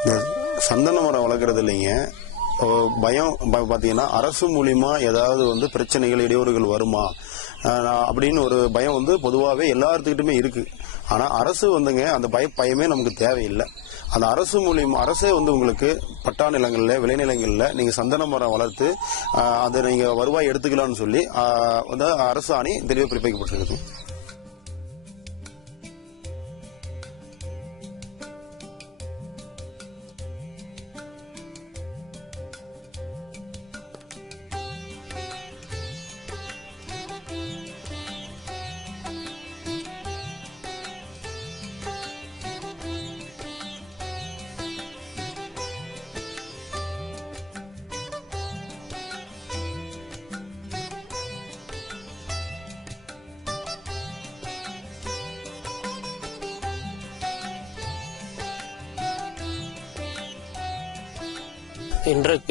இந்த சந்தன மரம் வளர்க்குறது இல்லைங்க, பயம் பார்த்தீங்கன்னா அரசு மூலியமா ஏதாவது வந்து பிரச்சனைகள் இடையூறுகள் வருமா அப்படின்னு ஒரு பயம் வந்து பொதுவாகவே எல்லாத்துக்கிட்டுமே இருக்கு. ஆனால் அரசு வந்துங்க அந்த பயமே நமக்கு தேவையில்லை. அந்த அரசு மூலியமா அரசே வந்து உங்களுக்கு பட்டா நிலங்களில் விளைநிலங்களில் நீங்கள் சந்தன மரம் வளர்த்து அதை நீங்கள் வருவாய் எடுத்துக்கலாம்னு சொல்லி வந்து அரசு ஆணை தெளிவாக பிறப்பிக்கப்பட்டிருக்குது.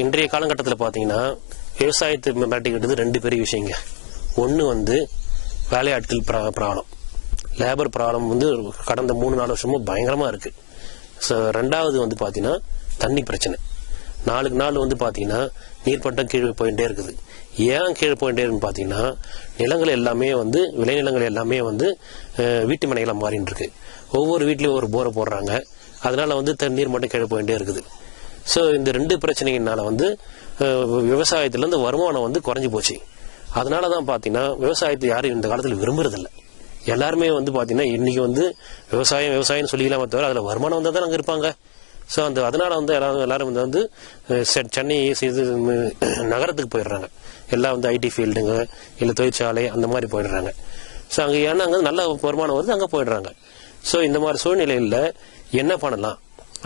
இன்றைய காலகட்டத்தில் பார்த்தீங்கன்னா விவசாயத்தை மாட்டிக்கிட்டது ரெண்டு பெரிய விஷயங்க. ஒன்று வந்து வேலையாட்கள் ப்ராப்ளம், லேபர் ப்ராப்ளம் வந்து கடந்த 3-4 வருஷமும் பயங்கரமாக இருக்கு. ஸோ ரெண்டாவது வந்து பார்த்தீங்கன்னா தண்ணி பிரச்சனை. நாளுக்கு நாள் வந்து பார்த்தீங்கன்னா நீர்மட்டம் கீழே போயிட்டே இருக்குது. ஏன் கீழே போயிட்டே இருக்குன்னு பார்த்தீங்கன்னா நிலங்கள் எல்லாமே வந்து விளைநிலங்கள் எல்லாமே வந்து வீட்டு மனைகளாக மாறின்னு இருக்கு. ஒவ்வொரு வீட்லேயும் ஒரு போரை போடுறாங்க. அதனால வந்து நீர் மட்டும் கீழே போயிட்டே இருக்குது. ஸோ இந்த ரெண்டு பிரச்சனைகள்னால வந்து விவசாயத்திலேருந்து வருமானம் வந்து குறைஞ்சி போச்சு. அதனால தான் பார்த்தீங்கன்னா விவசாயத்தை யாரும் இந்த காலத்தில் விரும்புறதில்லை. எல்லாருமே வந்து பார்த்தீங்கன்னா இன்னைக்கு வந்து விவசாயம்னு சொல்லிக்கலாமே தவிர அதில் வருமானம் வந்தால் தான் அங்கே இருப்பாங்க. ஸோ அதனால வந்து எல்லாரும் வந்து சென்னை நகரத்துக்கு போயிடுறாங்க. எல்லாம் வந்து ஐடி ஃபீல்டுங்க இல்லை தொழிற்சாலை அந்த மாதிரி போயிடுறாங்க. ஸோ அங்கே ஏன்னா அங்கே நல்ல வருமானம் வருது, அங்கே போயிடுறாங்க. ஸோ இந்த மாதிரி சூழ்நிலையில் என்ன பண்ணலாம்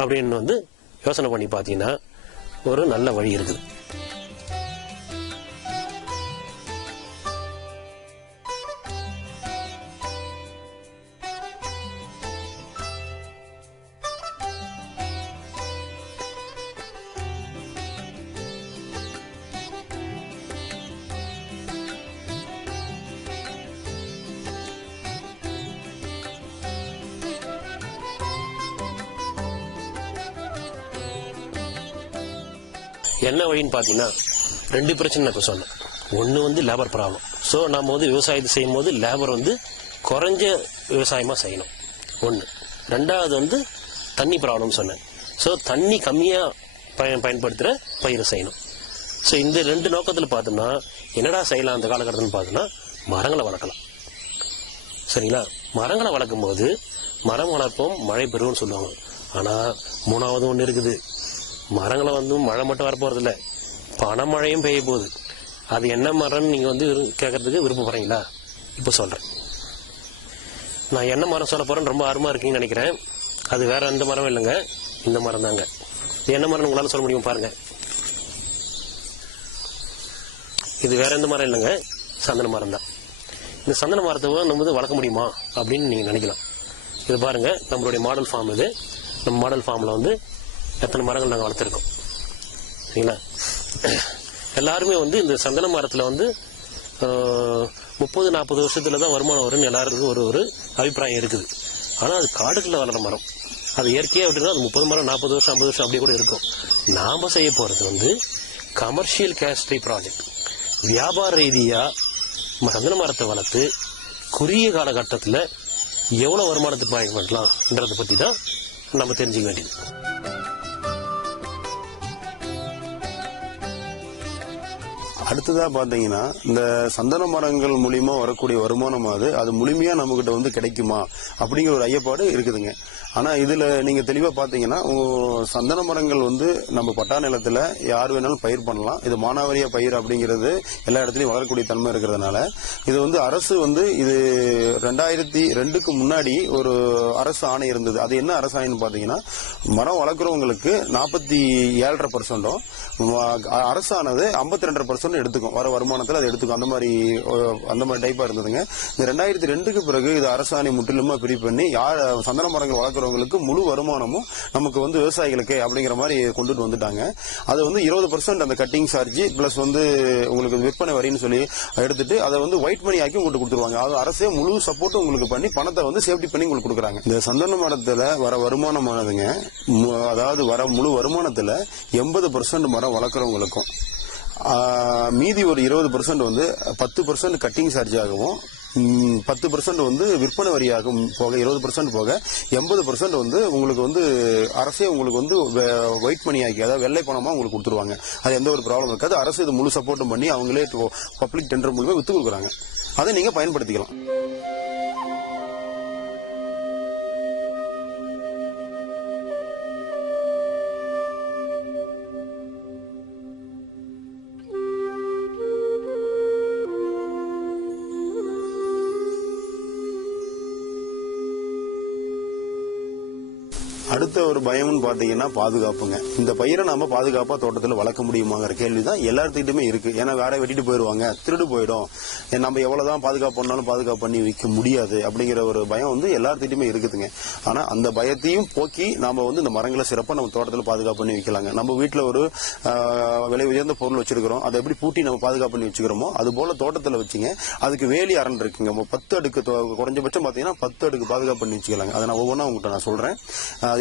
அப்படின்னு வந்து யோசனை பண்ணி பார்த்தீங்கன்னா ஒரு நல்ல வழி இருக்குது. என்ன வழின்னு பார்த்தீங்கன்னா ரெண்டு பிரச்சனை இப்போ சொன்னேன். ஒன்று வந்து லேபர் ப்ராப்ளம். ஸோ நம்ம வந்து விவசாயத்தை செய்யும் போது லேபர் வந்து குறைஞ்ச விவசாயமாக செய்யணும் ஒன்று. ரெண்டாவது வந்து தண்ணி ப்ராப்ளம் சொன்னேன். ஸோ தண்ணி கம்மியாக பயன்படுத்துகிற பயிரை செய்யணும். ஸோ இந்த ரெண்டு நோக்கத்தில் பார்த்தோம்னா என்னடா செய்யலாம் அந்த காலகட்டத்தில் பார்த்தோம்னா மரங்களை வளர்க்கலாம். சரிங்களா? மரங்களை வளர்க்கும் போது மரம் வளர்ப்போம் மழை பெறுவோம்னு சொல்லுவாங்க. ஆனால் மூணாவது ஒன்று இருக்குது. மரங்களை வந்து மழை மட்டும் வரப்போறதில்ல, பனமழையும் பெய்ய போகுது. அது என்ன மரம்னு நீங்கள் வந்து கேட்கறதுக்கு விருப்பப்படுறீங்களா? இப்போ சொல்கிறேன். நான் என்ன மரம் சொல்ல போகிறேன்னு ரொம்ப ஆர்வமாக இருக்கீங்கன்னு நினைக்கிறேன். அது வேற எந்த மரம் இல்லைங்க, இந்த மரம் தாங்க. இது என்ன மரம் உங்களால் சொல்ல முடியும் பாருங்க. இது வேற எந்த மரம் இல்லைங்க, சந்தன மரம் தான். இந்த சந்தன மரத்தை நம்ம வந்து வளர்க்க முடியுமா அப்படின்னு நீங்கள் நினைக்கலாம். இது பாருங்க, நம்மளுடைய மாடல் ஃபார்ம். இது நம்ம மாடல் ஃபார்மில் வந்து எத்தனை மரங்கள் நாங்கள் வளர்த்துருக்கோம். சரிங்களா? எல்லாருமே வந்து இந்த சந்தன மரத்தில் வந்து 30-40 வருஷத்துல தான் வருமானம் வரும்னு எல்லாருக்கும் ஒரு அபிப்பிராயம் இருக்குது. ஆனால் அது காடுகளில் வளர மரம். அது இயற்கையாக விட்டுனா அது 30 மரம் 40 வருஷம் 50 வருஷம் அப்படியே கூட இருக்கும். நாம் செய்ய போகிறது வந்து கமர்ஷியல் கேஸ்ட்ரி ப்ராஜெக்ட். வியாபார ரீதியாக சந்தன மரத்தை வளர்த்து குறுகிய காலகட்டத்தில் எவ்வளோ வருமானத்தை பயன்படுத்தலாம்ன்றதை பற்றி தான் நம்ம தெரிஞ்சுக்க வேண்டியது. அடுத்ததா பாத்தீங்கன்னா இந்த சந்தன மரங்கள் மூலியமா வரக்கூடிய வருமானம் அது முழுமையா நம்ம கிட்ட வந்து கிடைக்குமா அப்படிங்கிற ஒரு ஐயப்பாடு இருக்குதுங்க. ஆனா இதுல நீங்க தெளிவா பாத்தீங்கன்னா சந்தன மரங்கள் வந்து நம்ம பட்டா நிலத்துல யார் வேணாலும் பயிர் பண்ணலாம். இது மானாவாரியா பயிர் அப்படிங்கிறது எல்லா இடத்துலயும் வளரக்கூடிய தன்மை இருக்கிறதுனால இது வந்து அரசு வந்து இது 2002க்கு முன்னாடி ஒரு அரசு ஆணை இருந்தது. அது என்ன அரசு ஆணைன்னு பாத்தீங்கன்னா மரம் வளர்க்குறவங்களுக்கு 47.5%, அரசானது 52% எடுத்துக்கும், வர வருமானத்தில் அதை எடுத்துக்கும். அந்த மாதிரி டைப்பா இருந்ததுங்க. இந்த 2002க்கு பிறகு இது அரசாணை முற்றிலுமா பிரி பண்ணி சந்தன மரங்கள் வளர்க்குறவங்களுக்கு முழு வருமானமும் நமக்கு வந்து விவசாயிகளுக்கு அப்படிங்கிற மாதிரி கொண்டுட்டு வந்துட்டாங்க. அது வந்து 20% அந்த கட்டிங் சார்ஜ் பிளஸ் வந்து உங்களுக்கு விற்பனை வரின்னு சொல்லி எடுத்துட்டு அதை வந்து ஒயிட் மணி ஆக்கி உங்களுக்கு கொடுத்துருவாங்க. அது அரசே முழு சப்போர்ட் உங்களுக்கு பண்ணி பணத்தை வந்து சேஃப்டி பண்ணி உங்களுக்கு கொடுக்குறாங்க. இந்த சந்தன மரத்துல வர வருமானமானதுங்க, அதாவது வர முழு வருமானத்துல 80% மரம் வளர்க்குறவங்களுக்கும் மீதி ஒரு 20% வந்து 10% கட்டிங் சார்ஜ் ஆகவும் 10% வந்து விற்பனை வரியாகும் போக 20% போக 80% வந்து உங்களுக்கு வந்து அரசே உங்களுக்கு வந்து ஒயிட் மணி ஆக்கி, அதாவது வெள்ளை பணமா உங்களுக்கு கொடுத்துருவாங்க. அது எந்த ஒரு ப்ராப்ளம் இருக்காது. அரசு இது முழு சப்போர்ட்டும் பண்ணி அவங்களே பப்ளிக் டெண்டர் மூலமா வித்து கொடுக்குறாங்க. அதை நீங்க பயன்படுத்திக்கலாம். அடுத்த ஒரு பயம்னு பாத்தீங்கன்னா பாதுகாப்புங்க. இந்த பயிரை நாம பாதுகாப்பா தோட்டத்தில் வளர்க்க முடியுமாங்கிற கேள்விதான் எல்லாத்துக்கிட்டுமே இருக்கு. ஏன்னா வேற வெட்டிட்டு போயிடுவாங்க, திருடு போயிடும், நம்ம எவ்வளவுதான் பாதுகாப்பு பண்ணாலும் பாதுகாப்பு பண்ணி வைக்க முடியாது அப்படிங்கிற ஒரு பயம் வந்து எல்லாத்துக்கிட்டுமே இருக்குதுங்க. ஆனா அந்த பயத்தையும் போக்கி நாம வந்து இந்த மரங்களை சிறப்பா நம்ம தோட்டத்தில் பாதுகாப்பு பண்ணி வைக்கலாங்க. நம்ம வீட்டுல ஒரு விலை உயர்ந்த பொருள் வச்சிருக்கிறோம், அதை எப்படி பூட்டி நம்ம பாதுகாப்பு பண்ணி வச்சுக்கிறோமோ அது போல தோட்டத்தில் வச்சுங்க. அதுக்கு வேலி அரண் இருக்குங்க. 10 அடுக்கு குறைஞ்சபட்சம் பாத்தீங்கன்னா 10 அடுக்கு பாதுகாப்பு பண்ணி வச்சுக்கலாங்க. அதை நான் ஒவ்வொன்றா உங்கள்கிட்ட நான் சொல்றேன்.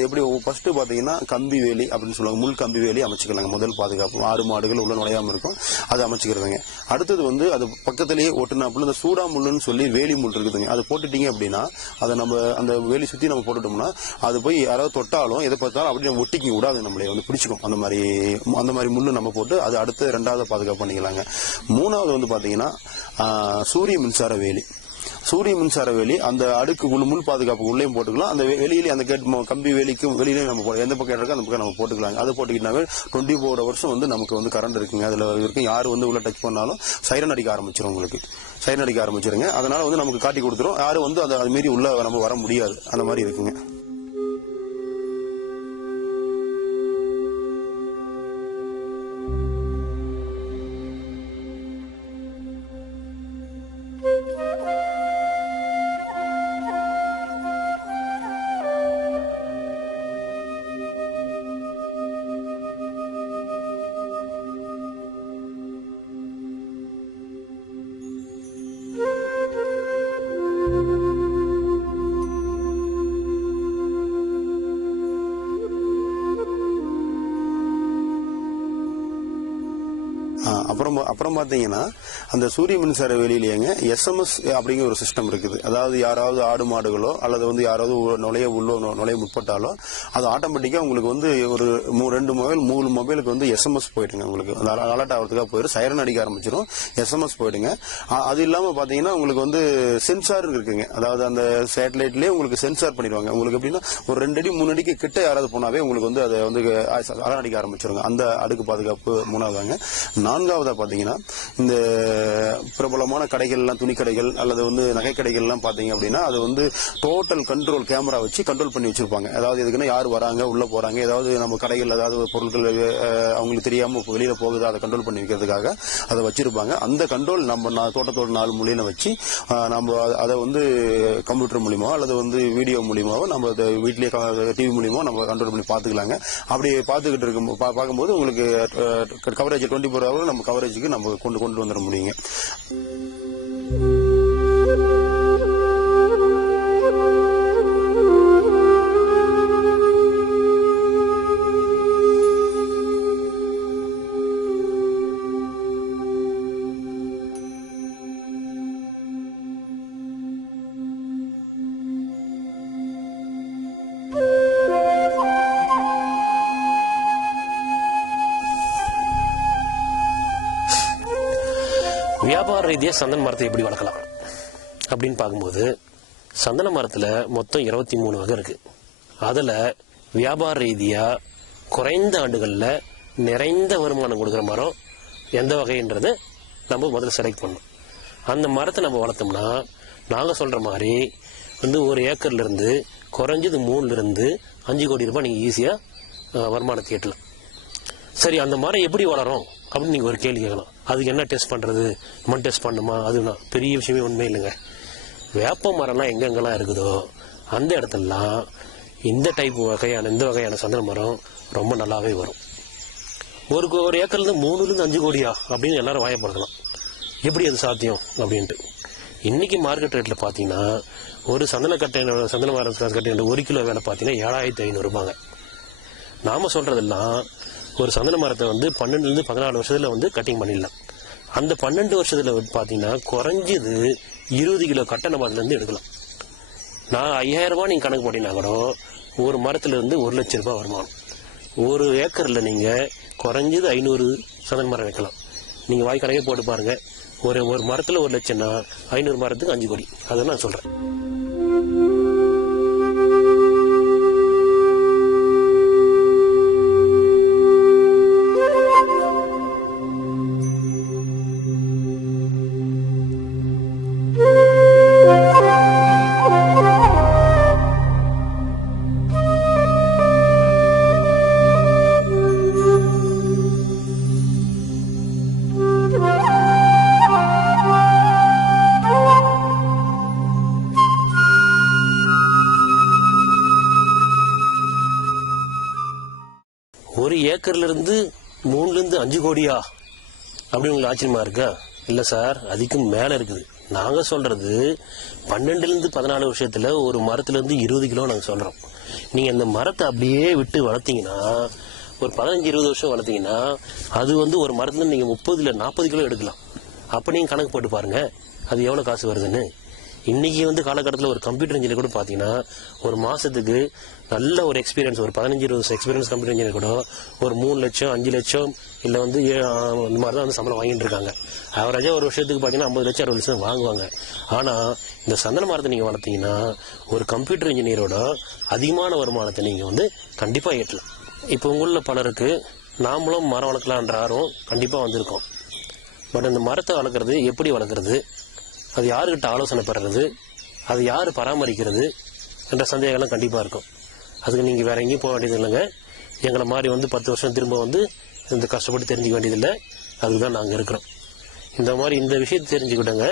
எப்படி ஃபர்ஸ்ட் பாத்தீங்கன்னா கம்பி வேலி அப்படின்னு சொல்லுவாங்க. முள் கம்பி வேலி அமைச்சுக்கலாங்க. முதல் பாதுகாப்பு, ஆடு மாடுகள் உள்ள நுழையாம இருக்கும், அதை அமைச்சுக்கிறதுங்க. அடுத்தது வந்து அது பக்கத்திலேயே ஒட்டுனாப்புல இந்த சூடா முள்ளுன்னு சொல்லி வேலி முள் இருக்குதுங்க. அது போட்டுட்டீங்க அப்படின்னா அதை நம்ம அந்த வேலி சுத்தி நம்ம போட்டுட்டோம்னா அது போய் யாராவது தொட்டாலும் எதை பார்த்தாலும் அப்படி நம்ம ஒட்டிக்க விடாது, நம்மளே வந்து பிடிச்சிக்கும். அந்த மாதிரி முள்ளு நம்ம போட்டு அது அடுத்து 2வது பாதுகாப்பு பண்ணிக்கலாங்க. 3வது வந்து பாத்தீங்கன்னா சூரிய மின்சார வேலி. சூரிய மின்சார வேலி அந்த அடுக்கு முள் பாதுகாப்பு உள்ளேயும் போட்டுக்கலாம். அந்த வெளியிலே அந்த கம்பி வேலிக்கும் வெளியிலே நம்ம எந்த பக்கம் இருக்கோ அந்த பக்கம் நம்ம போட்டுக்கலாங்க. அதை போட்டுக்கிட்டாவே 24 hours வந்து நமக்கு வந்து கரண்ட் இருக்குங்க. அதுல இருக்கும் யாரு வந்து உள்ள டச் பண்ணாலும் சைரன் அடிக்க ஆரம்பிச்சிடும், உங்களுக்கு சைரன் அடிக்க ஆரம்பிச்சிருங்க. அதனால வந்து நமக்கு காட்டி கொடுத்துரும், யாரும் வந்து அது மீறி உள்ள நம்ம வர முடியாது. அந்த மாதிரி இருக்குங்க. அப்புறம் பாத்தீங்கன்னா அந்த சூரிய மின்சார வேலியிலேங்க SMS அப்படிங்கிற ஒரு சிஸ்டம் இருக்குது. அதாவது யாராவது ஆடு மாடுகளோ அல்லது வந்து யாராவது நுழைய முற்பட்டாலோ அது ஆட்டோமேட்டிக்கா உங்களுக்கு வந்து ஒரு 3 மொபைலுக்கு வந்து SMS போயிடுங்க. உங்களுக்கு அலர்ட் ஆகிறதுக்காக போயிடும், சைரன் அடிக்க ஆரம்பிச்சிடும், SMS போயிடுங்க. அது இல்லாம பாத்தீங்கன்னா உங்களுக்கு வந்து சென்சார் இருக்குங்க. அதாவது அந்த சேட்டலைட்லயே உங்களுக்கு சென்சார் பண்ணிடுவாங்க. உங்களுக்கு எப்படின்னா ஒரு 2 அடி 3 அடிக்கு கிட்ட யாராவது போனாவே உங்களுக்கு வந்து அதை வந்து அலர்ட் அடிக்க ஆரம்பிச்சிருங்க. அந்த அடுக்கு பாதுகாப்பு 3வதாங்க. 4வதா பாத்தீங்கன்னா இந்த பிரபலமான கடைகள் எல்லாம், துணி கடைகள் அல்லது வந்து நகை கடைகள் எல்லாம் பாத்தீங்க அப்படின்னா அது வந்து டோட்டல் கண்ட்ரோல் கேமரா வச்சு கண்ட்ரோல் பண்ணி வச்சிருப்பாங்க. அதாவது எதுக்குன்னா யார் வராங்க, உள்ள போறாங்க, ஏதாவது நம்ம கடைகள் ஏதாவது பொருட்கள் அவங்களுக்கு தெரியாம வெளியில போகுது அதை கண்ட்ரோல் பண்ணி வைக்கிறதுக்காக அதை வச்சிருப்பாங்க. அந்த கண்ட்ரோல் நம்ம தோட்டத்தோட 4 மூலையில வச்சு நம்ம அதை வந்து கம்ப்யூட்டர் மூலியமா அல்லது வந்து வீடியோ மூலியமாவோ நம்ம வீட்லயே டிவி மூலியமா நம்ம கண்ட்ரோல் பண்ணி பாத்துக்கலாங்க. அப்படி பாத்துக்கிட்டு இருக்கும் பார்க்கும்போது உங்களுக்கு கவரேஜ் 24 hours நம்ம கவரேஜுக்கு நம்ம கொண்டு வந்துட முடியுங்க. வியாபார ரீதியாக சந்தன மரத்தை எப்படி வளர்க்கலாம் அப்படின்னு பார்க்கும்போது சந்தன மரத்தில் மொத்தம் 23 வகை இருக்கு. அதில் வியாபார ரீதியாக குறைந்த ஆண்டுகளில் நிறைந்த வருமானம் கொடுக்குற மரம் எந்த வகைன்றதை நம்ம முதல்ல செலக்ட் பண்ணணும். அந்த மரத்தை நம்ம வளர்த்தோம்னா நாங்கள் சொல்கிற மாதிரி வந்து 1 ஏக்கர்லேருந்து குறைஞ்சது 3லிருந்து 5 கோடி ரூபாய் நீங்கள் ஈஸியாக வருமானத்தை ஈட்டலாம். சரி, அந்த மரம் எப்படி வளரும் அப்படின்னு நீங்கள் ஒரு கேள்வி கேட்கலாம். அதுக்கு என்ன டெஸ்ட் பண்ணுறது, மண் டெஸ்ட் பண்ணுமா, அதுனா பெரிய விஷயமே உண்மை இல்லைங்க. வேப்ப மரம்லாம் எங்கெங்கெல்லாம் இருக்குதோ அந்த இடத்துலலாம் இந்த வகையான சந்தன மரம் ரொம்ப நல்லாவே வரும். ஒரு ஏக்கர்லேருந்து 3 to 5 கோடியா அப்படின்னு எல்லாரும் வாயப்படுத்தலாம். எப்படி அது சாத்தியம் அப்படின்ட்டு. இன்னைக்கு மார்க்கெட் ரேட்டில் பார்த்தீங்கன்னா ஒரு சந்தன மரம் கட்டை 1 கிலோ விலை பார்த்தீங்கன்னா 7500 ரூபாங்க. நாம் சொல்கிறதெல்லாம் ஒரு சந்தன மரத்தை 12 to 14 வருஷத்தில் கட்டிங் பண்ணிடலாம். அந்த 12 வருஷத்தில் பார்த்தீங்கன்னா குறைஞ்சது 20 கிலோ கட்டை நம்ம அதுலேருந்து எடுக்கலாம். நான் 5000 ரூபாய் நீங்கள் கணக்கு போட்டிங்கன்னா கூட ஒரு மரத்துலேருந்து 1 லட்சம் ரூபாய் வருமானம். ஒரு ஏக்கரில் நீங்கள் குறைஞ்சது 500 சந்தன மரம் வைக்கலாம். நீங்கள் வாய் கணக்கே போட்டு பாருங்கள். ஒரு மரத்தில் 1 லட்சம்னா 500 மரத்துக்கு 5 கோடி. அதை நான் சொல்கிறேன். ஒரு ஏக்கர்லேருந்து 3 to 5 கோடியா அப்படி உங்களுக்கு ஆச்சரியமா இருக்கா? இல்லை சார், அதுக்கும் மேலே இருக்குது. நாங்கள் சொல்கிறது 12 to 14 வருஷத்தில் ஒரு மரத்துலேருந்து 20 கிலோ நாங்கள் சொல்கிறோம். நீங்கள் அந்த மரத்தை அப்படியே விட்டு வளர்த்தீங்கன்னா ஒரு 15-20 வருஷம் வளர்த்தீங்கன்னா அது ஒரு மரத்துலேருந்து நீங்கள் 30 to 40 கிலோ எடுக்கலாம். அப்போ நீங்கள் கணக்கு போட்டு பாருங்கள் அது எவ்வளோ காசு வருதுன்னு. இன்றைக்கி காலகட்டத்தில் ஒரு கம்ப்யூட்டர் இன்ஜினியர் கூட பார்த்தீங்கன்னா ஒரு மாதத்துக்கு நல்ல ஒரு எக்ஸ்பீரியன்ஸ், ஒரு 15-20 வருஷம் எக்ஸ்பீரியன்ஸ் கம்ப்யூட்டர் இன்ஜினியர் கூட ஒரு 3 லட்சம் 5 லட்சம் இல்லை இந்த மாதிரி தான் சம்பளம் வாங்கிட்டு இருக்காங்க. அவரேஜாக ஒரு வருஷத்துக்கு பார்த்தீங்கன்னா 50 லட்சம் 60 லட்சம் வாங்குவாங்க. ஆனால் இந்த சந்தன மரத்தை நீங்கள் வளர்த்தீங்கன்னா ஒரு கம்ப்யூட்டர் இன்ஜினியரோட அதிகமான வருமானத்தை நீங்கள் கண்டிப்பாக ஏற்றலாம். இப்போ உங்களில் பலருக்கு நாமளும் மரம் வளர்க்கலான்ற ஆர்வம் கண்டிப்பாக வந்திருக்கோம். பட் இந்த மரத்தை வளர்க்குறது எப்படி வளர்க்குறது, அது யாருக்கிட்ட ஆலோசனை பெறுறது, அது யார் பராமரிக்கிறது என்ற சந்தேகம்லாம் கண்டிப்பாக இருக்கும். அதுக்கு நீங்கள் வேறு எங்கேயும் போக வேண்டியது இல்லைங்க. எங்களை மாதிரி 10 வருஷம் திரும்ப இந்த கஷ்டப்பட்டு தெரிஞ்சிக்க வேண்டியதில்லை. அதுக்கு தான் நாங்கள் இருக்கிறோம். இந்த விஷயத்தை தெரிஞ்சுக்கிட்டோங்க.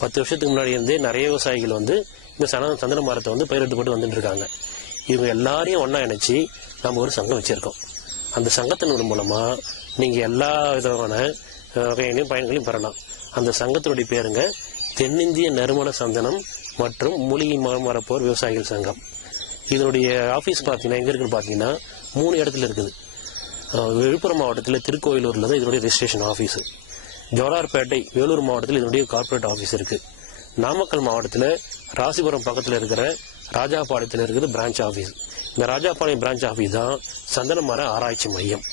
10 வருஷத்துக்கு முன்னாடி இருந்தே நிறைய விவசாயிகள் இந்த சந்தன மரத்தை பயிரிட்டு போட்டு வந்துட்டு இருக்காங்க. இவங்க எல்லாரையும் ஒன்றா இணைச்சி நம்ம ஒரு சங்கம் வச்சுருக்கோம். அந்த சங்கத்தின் மூலமாக நீங்கள் எல்லா விதமான வகையிலையும் பயன்களையும் பெறலாம். அந்த சங்கத்தினுடைய பேருங்க தென்னிந்திய நறுமண சந்தனம் மற்றும் மூலிகை மரப்போர் விவசாயிகள் சங்கம். இதனுடைய ஆஃபீஸ் பார்த்தீங்கன்னா எங்கே இருக்குன்னு பார்த்தீங்கன்னா 3 இடத்துல இருக்குது. விழுப்புரம் மாவட்டத்தில் திருக்கோயிலூரில் தான் இதனுடைய ரெஜிஸ்ட்ரேஷன் ஆஃபீஸு. ஜோலார்பேட்டை வேலூர் மாவட்டத்தில் இதனுடைய கார்ப்பரேட் ஆஃபீஸ் இருக்குது. நாமக்கல் மாவட்டத்தில் ராசிபுரம் பக்கத்தில் இருக்கிற ராஜாபாளையத்தில் இருக்கிற பிரான்ச் ஆஃபீஸ். இந்த ராஜாபாளையம் பிரான்ச் ஆஃபீஸ் தான் சந்தன மர ஆராய்ச்சி மையம்.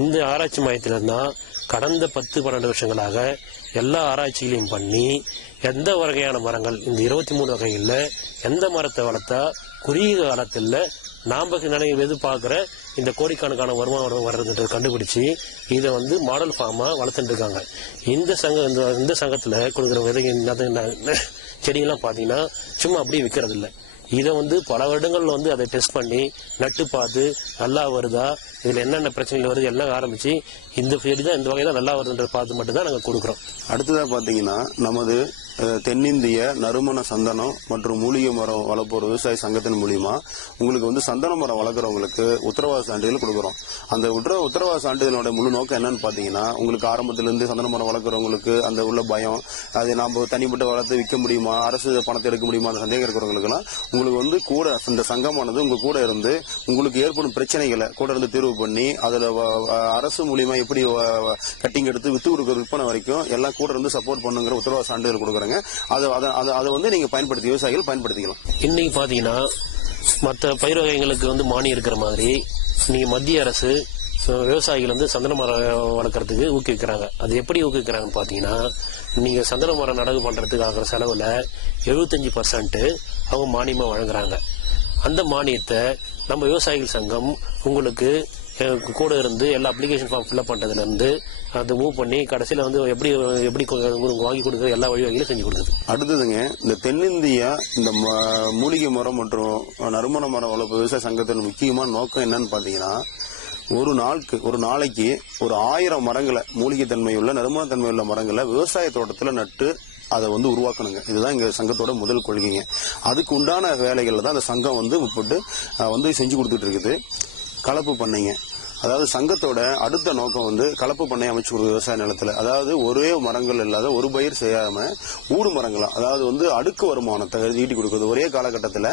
இந்த ஆராய்ச்சி மையத்தில் தான் கடந்த 10-12 வருஷங்களாக எல்லா ஆராய்ச்சிகளையும் பண்ணி எந்த வகையான மரங்கள், இந்த 23 வகைகளில் எந்த மரத்தை வளர்த்தா குறுகிய காலத்தில் நாம் எதிர்பார்க்குற இந்த கோடிக்கணக்கான வருமானம் வர்றதுன்றது கண்டுபிடிச்சி இதை மாடல் ஃபார்மாக வளர்த்துட்டு இருக்காங்க. இந்த சங்கத்தில் கொடுக்குற செடிகள்லாம் பார்த்தீங்கன்னா சும்மா அப்படியே விற்கிறது இல்லை. இதை பல வருடங்கள் அதை டெஸ்ட் பண்ணி நட்டு பார்த்து நல்லா வருதா, இதில் என்னென்ன பிரச்சனைகள் வருது எல்லாம் ஆரம்பித்து இந்த செடி தான் இந்த வகை தான் நல்லா வருதுன்றதை பார்த்து மட்டும்தான் நாங்கள் கொடுக்குறோம். அடுத்ததாக பார்த்தீங்கன்னா நமது தென்னிந்திய நறுமண சந்தனம் மற்றும் மூலிகை மரம் வளர்ப்போர் விவசாய சங்கத்தின் மூலியமா உங்களுக்கு சந்தன மரம் வளர்க்குறவங்களுக்கு உத்தரவாத சான்றிதழ் கொடுக்குறோம். அந்த உத்தரவாத சான்றிதழோட முழு நோக்கம் என்னன்னு பார்த்தீங்கன்னா உங்களுக்கு ஆரம்பத்திலிருந்து சந்தன மரம் வளர்க்குறவங்களுக்கு அந்த உள்ள பயம், அது நம்ம தனிப்பட்ட வளர்த்து விற்க முடியுமா, அரசு பணத்தை எடுக்க முடியுமா, அந்த சந்தேகம் இருக்கிறவங்களுக்குலாம் உங்களுக்கு கூட இந்த சங்கமானது உங்க கூட இருந்து உங்களுக்கு ஏற்படும் பிரச்சனைகளை கூட இருந்து தீர்வு பண்ணி அதில் அரசு மூலியமா எப்படி கட்டிங் எடுத்து வித்து கொடுக்குற விற்பனை வரைக்கும் எல்லாம் கூட இருந்து சப்போர்ட் பண்ணுங்கிற உத்தரவாத சான்றிதழ் கொடுக்குறாங்க. அதை நீங்க பயன்படுத்தி விவசாயிகள் பயன்படுத்திக்கலாம். இன்னைக்கு பாத்தீங்கன்னா மற்ற பயிர் வகைகளுக்கு மானியம் இருக்கிற மாதிரி நீங்க மத்திய அரசு விவசாயிகள் சந்தன மரம் வளர்க்கறதுக்கு ஊக்குவிக்கிறாங்க. அது எப்படி ஊக்குவிக்கிறாங்கன்னு பாத்தீங்கன்னா நீங்க சந்தன மரம் நடவு பண்றதுக்கு ஆகிற செலவுல 75% அவங்க மானியமா வழங்குறாங்க. அந்த மானியத்தை நம்ம விவசாயிகள் சங்கம் உங்களுக்கு கூட இருந்து எல்லா அப்ளிகேஷன் ஃபார்ம் ஃபில்அப் பண்றதுல இருந்து அதை மூவ் பண்ணி கடைசியில எப்படி வாங்கி கொடுக்குற எல்லா வழிவகையிலும் செஞ்சு கொடுக்குது. அடுத்ததுங்க, இந்த தென்னிந்தியா இந்த மூலிகை மரம் மற்றும் நறுமண மரம் வளர்ப்பு விவசாய சங்கத்தின் முக்கியமான நோக்கம் என்னன்னு பாத்தீங்கன்னா ஒரு நாளைக்கு ஒரு 1000 மரங்களை, மூலிகை தன்மையுள்ள நறுமண தன்மையுள்ள மரங்களை விவசாய தோட்டத்துல நட்டு அதை உருவாக்கணுங்க. இதுதான் எங்க சங்கத்தோட முதல் கொள்கைங்க. அதுக்கு உண்டான வேலைகள்ல தான் அந்த சங்கம் முற்பட்டு செஞ்சு கொடுத்துட்டு இருக்குது. கலப்பு பண்ணைங்க, அதாவது சங்கத்தோட அடுத்த நோக்கம் கலப்பு பண்ணை அமைச்சு கொடுக்குற விவசாய நிலத்துல, அதாவது ஒரே மரங்கள் இல்லாத ஒரு பயிர் செய்யாம ஊடு மரங்களா, அதாவது அடுக்கு வருமானத்தை ஈட்டி கொடுக்குறது. ஒரே காலகட்டத்தில்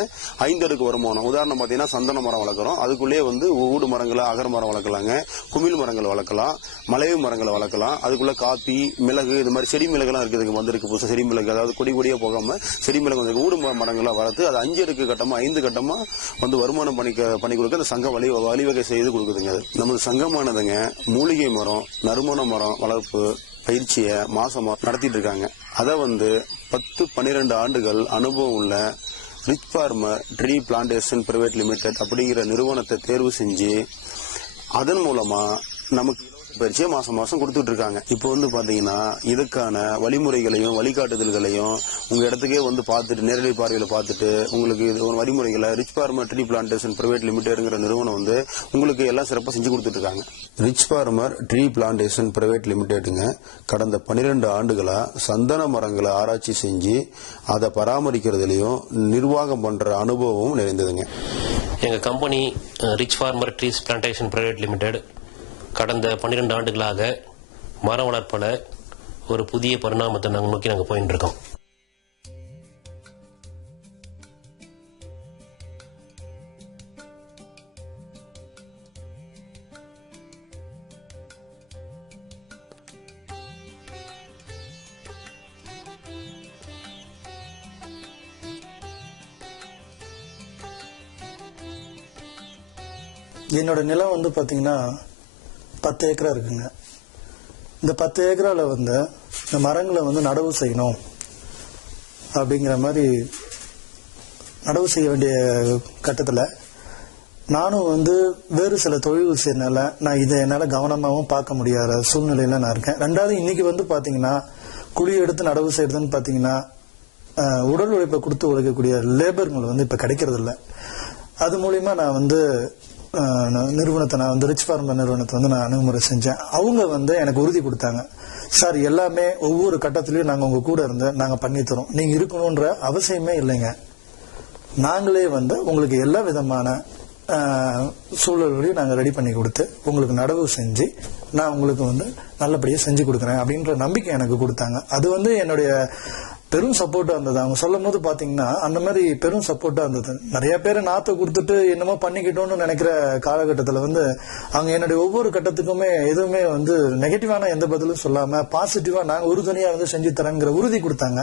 5 அடுக்கு வருமானம். உதாரணம் பாத்தீங்கன்னா சந்தன மரம் வளர்க்குறோம், அதுக்குள்ளேயே ஊடு மரங்களை, அகர் மரம் வளர்க்கலாங்க, குமிழ் மரங்கள் வளர்க்கலாம், மலைவு மரங்களை வளர்க்கலாம். அதுக்குள்ள காப்பி, மிளகு, இது மாதிரி செடி மிளகுலாம் இருக்குதுங்க, வந்திருக்கு புதுசாக செடி மிளகு. அதாவது கொடியா போகாம செடி மிளகு ஊடு மரங்களா வளர்த்து அது 5 அடுக்கு கட்டமா 5 கட்டமா வருமானம் பண்ணி கொடுக்க அந்த சங்கம் வழிவகை செய்து கொடுக்குதுங்க. அது நமது சங்கமானதுங்க மூலிகை மரம், நறுமண மரம் வளர்ப்பு பயிற்சியை மாசமா நடத்திட்டு இருக்காங்க. அதை 10-12 ஆண்டுகள் அனுபவம் உள்ள rich farmer tree plantation private limited அப்படிங்கிற நிறுவனத்தை தேர்வு செஞ்சு அதன் மூலமா நமக்கு பயிற்சியை மாசம் கொடுத்துட்டு இருக்காங்க. இப்போ பாத்தீங்கன்னா இதுக்கான வழிமுறைகளையும் வழிகாட்டுதல்களையும் உங்க இடத்துக்கே பார்த்துட்டு, நேரடி பார்வையில பார்த்துட்டு உங்களுக்கு வழிமுறைகளை rich farmer tree plantation private லிமிடெட்ங்கிற நிறுவனம் உங்களுக்கு எல்லாம் சிறப்பாக செஞ்சு கொடுத்துட்டு இருக்காங்க. Rich farmer tree plantation private லிமிடெட்டுங்க கடந்த 12 ஆண்டுகளா சந்தன மரங்களை ஆராய்ச்சி செஞ்சு அதை பராமரிக்கிறதுலயும் நிர்வாகம் பண்ற அனுபவம் நிறைந்ததுங்க. எங்க company rich farmer trees plantation private limited கடந்த 12 ஆண்டுகளாக மர வளர்ப்பில் ஒரு புதிய பரிணாமத்தை நோக்கி நாங்கள் போயிட்டு இருக்கோம். என்னோட நிலம் பாத்தீங்கன்னா 10 ஏக்கரா இருக்குங்க. இந்த 10 ஏக்கரால இந்த மரங்களை நடவு செய்யணும் அப்படிங்கிற மாதிரி நடவு செய்ய வேண்டிய கட்டத்துல நானும் வேறு சில தொழில்கள் செய்யறதுனால நான் இதை என்னால கவனமாகவும் பார்க்க முடியாத சூழ்நிலையில நான் இருக்கேன். ரெண்டாவது இன்னைக்கு பாத்தீங்கன்னா குழி எடுத்து நடவு செய்யறதுன்னு பாத்தீங்கன்னா உடல் உழைப்பை கொடுத்து உழைக்கக்கூடிய லேபர்கள் இப்ப கிடைக்கிறது இல்லை. அது மூலியமா நான் நிறுவனத்தை நான் ரிச் ஃபார்மர் நிறுவனத்தை நான் அணுகுமுறை செஞ்சேன். அவங்க எனக்கு உறுதி கொடுத்தாங்க, சார் எல்லாமே ஒவ்வொரு கட்டத்திலயும் நாங்க உங்க கூட இருந்து நாங்க பண்ணி தரோம், நீங்க இருக்கணும்ன்ற அவசியமே இல்லைங்க, நாங்களே உங்களுக்கு எல்லா விதமான சூழல்களையும் நாங்க ரெடி பண்ணி கொடுத்து உங்களுக்கு நடவு செஞ்சு நான் உங்களுக்கு நல்லபடியா செஞ்சு கொடுக்குறேன் அப்படின்ற நம்பிக்கை எனக்கு கொடுத்தாங்க. அது என்னுடைய பெரும் சப்போர்ட்டா இருந்தது. அவங்க சொல்லும் போது பாத்தீங்கன்னா அந்த மாதிரி பெரும் சப்போர்ட்டா இருந்தது. நிறைய பேர் நாத்தை கொடுத்துட்டு என்னமோ பண்ணிக்கிட்டோம்னு நினைக்கிற காலகட்டத்துல அவங்க என்னுடைய ஒவ்வொரு கட்டத்துக்குமே எதுவுமே நெகட்டிவான எந்த பதிலும் சொல்லாம பாசிட்டிவா நாங்க உறுதுணையா செஞ்சு தரேங்கிற உறுதி கொடுத்தாங்க.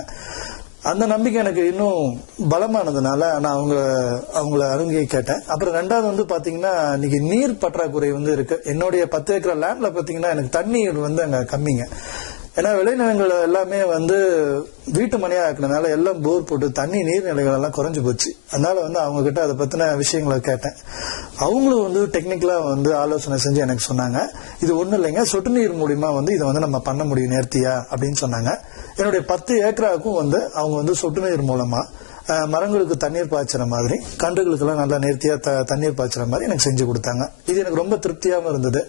அந்த நம்பிக்கை எனக்கு இன்னும் பலமானதுனால நான் அவங்கள அருகே கேட்டேன். அப்புறம் ரெண்டாவது பாத்தீங்கன்னா இன்னைக்கு நீர் பற்றாக்குறை இருக்கு. என்னுடைய 10 ஏக்கர் லேண்ட்ல பாத்தீங்கன்னா எனக்கு தண்ணீர் அங்க கம்மிங்க. ஏன்னா விளைநிலங்கள் எல்லாமே வீட்டு மனையா ஆக்கினதுனால எல்லாம் போர் போட்டு தண்ணி நீர்நிலைகள் எல்லாம் குறைஞ்சு போச்சு. அதனால அவங்க கிட்ட அதை பத்தின விஷயங்களை கேட்டேன். அவங்களும் டெக்னிக்கலா ஆலோசனை செஞ்சு எனக்கு சொன்னாங்க, இது ஒண்ணும் இல்லைங்க, சொட்டு நீர் மூலியமா இதை நம்ம பண்ண முடியும் நேர்த்தியா அப்படின்னு சொன்னாங்க. என்னுடைய 10 ஏக்கராவுக்கும் அவங்க சொட்டு நீர் மூலமா மரங்களுக்கு தண்ணீர் பாய்ச்சுற மாதிரி, கன்றுகளுக்கு எல்லாம் நல்லா நேர்த்தியா தண்ணீர் பாய்ச்சுற மாதிரி எனக்கு செஞ்சு கொடுத்தாங்க. இது எனக்கு ரொம்ப திருப்தியாகவும் இருந்தது.